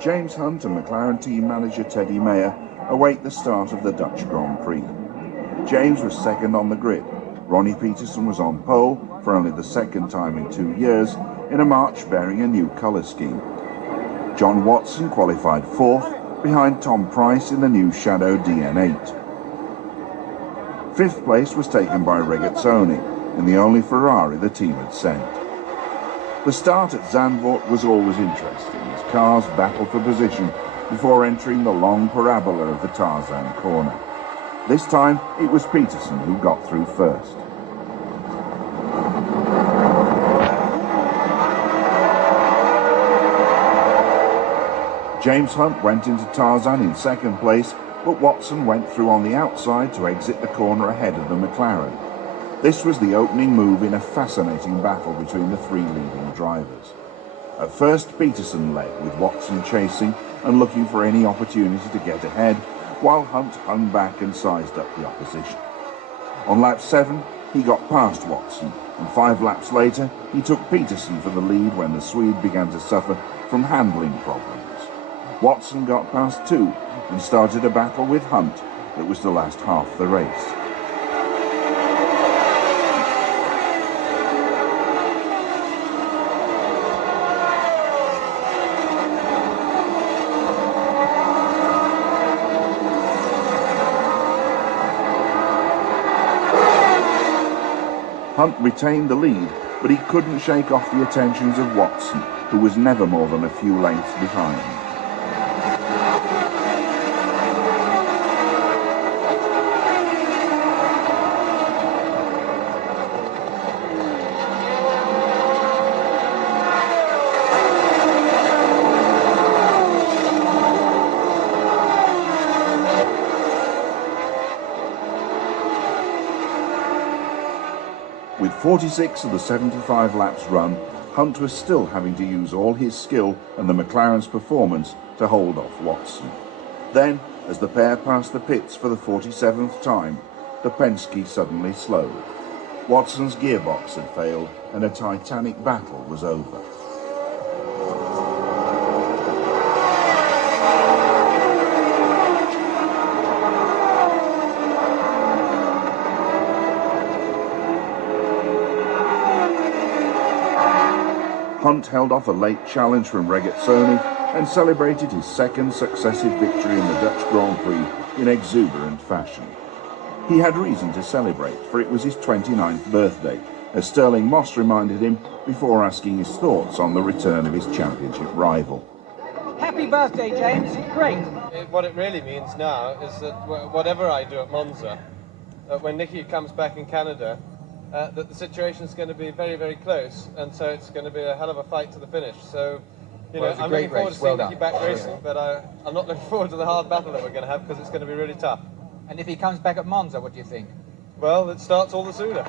James Hunt and McLaren team manager Teddy Mayer await the start of the Dutch Grand Prix. James was second on the grid. Ronnie Peterson was on pole for only the second time in 2 years in a march bearing a new colour scheme. John Watson qualified fourth behind Tom Price in the new Shadow DN8. Fifth place was taken by Regazzoni in the only Ferrari the team had sent. The start at Zandvoort was always interesting as cars battled for position before entering the long parabola of the Tarzan corner. This time it was Peterson who got through first. James Hunt went into Tarzan in second place, but Watson went through on the outside to exit the corner ahead of the McLaren. This was the opening move in a fascinating battle between the three leading drivers. At first, Peterson led, with Watson chasing and looking for any opportunity to get ahead, while Hunt hung back and sized up the opposition. On lap 7, he got past Watson, and 5 laps later, he took Peterson for the lead when the Swede began to suffer from handling problems. Watson got past 2 and started a battle with Hunt that was to last half the race. Hunt retained the lead, but he couldn't shake off the attentions of Watson, who was never more than a few lengths behind. With 46 of the 75 laps run, Hunt was still having to use all his skill and the McLaren's performance to hold off Watson. Then, as the pair passed the pits for the 47th time, the Penske suddenly slowed. Watson's gearbox had failed and a titanic battle was over. Hunt held off a late challenge from Regazzoni and celebrated his second successive victory in the Dutch Grand Prix in exuberant fashion. He had reason to celebrate, for it was his 29th birthday, as Sterling Moss reminded him before asking his thoughts on the return of his championship rival. Happy birthday, James. Great. What it really means now is that whatever I do at Monza, when Nicky comes back in Canada, that the situation is going to be very, very close, and so it's going to be a hell of a fight to the finish. So, you know, I'm looking forward to seeing Nicky back racing, but I'm not looking forward to the hard battle that we're going to have because it's going to be really tough. And if he comes back at Monza, what do you think? Well, it starts all the sooner.